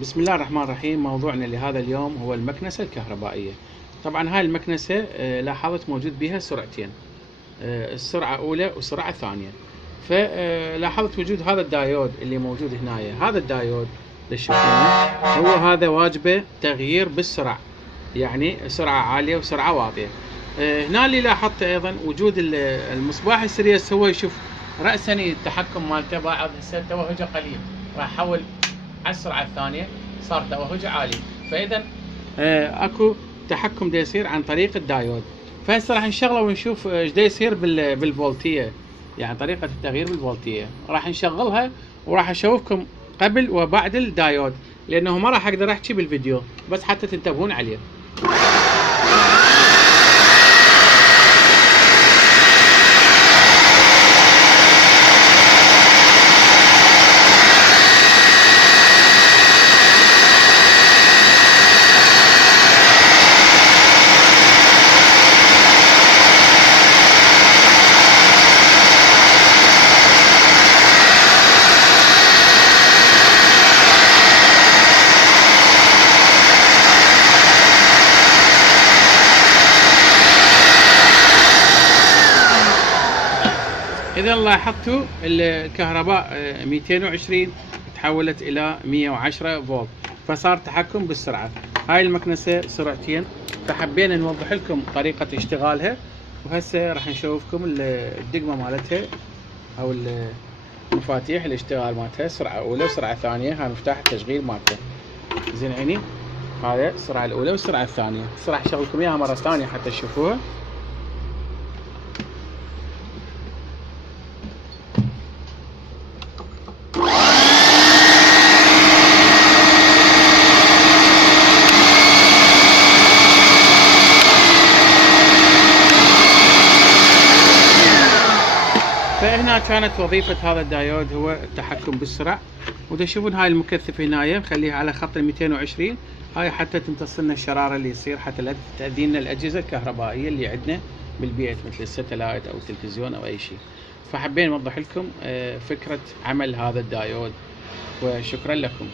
بسم الله الرحمن الرحيم. موضوعنا لهذا اليوم هو المكنسة الكهربائية. طبعا هاي المكنسة لاحظت موجود بها سرعتين، السرعة أولى والسرعة ثانية. فلاحظت وجود هذا الدايود اللي موجود هنا. هذا الدايود اللي تشوفونه هو هذا واجبه تغيير بالسرعة، يعني سرعة عالية وسرعة واطية. هنا اللي لاحظت أيضا وجود المصباح السيريس، هو يشوف رأسا التحكم مالته بعد هسه توهجه قليل، راح أحول على السرعة الثانية صار توهجه عالي. فإذا اكو تحكم دا يصير عن طريق الدايود. فهسه راح نشغله ونشوف ايش دا يصير بالفولتية، يعني طريقة التغيير بالفولتية. راح نشغلها وراح اشوفكم قبل وبعد الدايود، لانه ما راح اقدر احكي بالفيديو، بس حتى تنتبهون عليه. إذا لاحظتوا الكهرباء 220 تحولت إلى 110 فولت، فصار تحكم بالسرعة. هاي المكنسة سرعتين، فحبينا نوضح لكم طريقة اشتغالها. وهسه راح نشوفكم الدقمة مالتها أو المفاتيح الاشتغال مالتها، سرعة أولى وسرعة ثانية. هاي مفتاح التشغيل مالته. زين عيني، هذا السرعة الأولى والسرعة الثانية. هسه راح أشغل لكم إياها مرة ثانية حتى تشوفوها. فهنا كانت وظيفة هذا الدايود هو التحكم بالسرعة. وتشوفون هاي المكثف هنا مخليها على خط 220، هاي حتى تمتص لنا الشرارة اللي يصير، حتى لا تأذي لنا الأجهزة الكهربائية اللي عندنا بالبيت مثل الستلايت أو التلفزيون أو أي شيء. فحبين نوضح لكم فكرة عمل هذا الدايود، وشكرا لكم.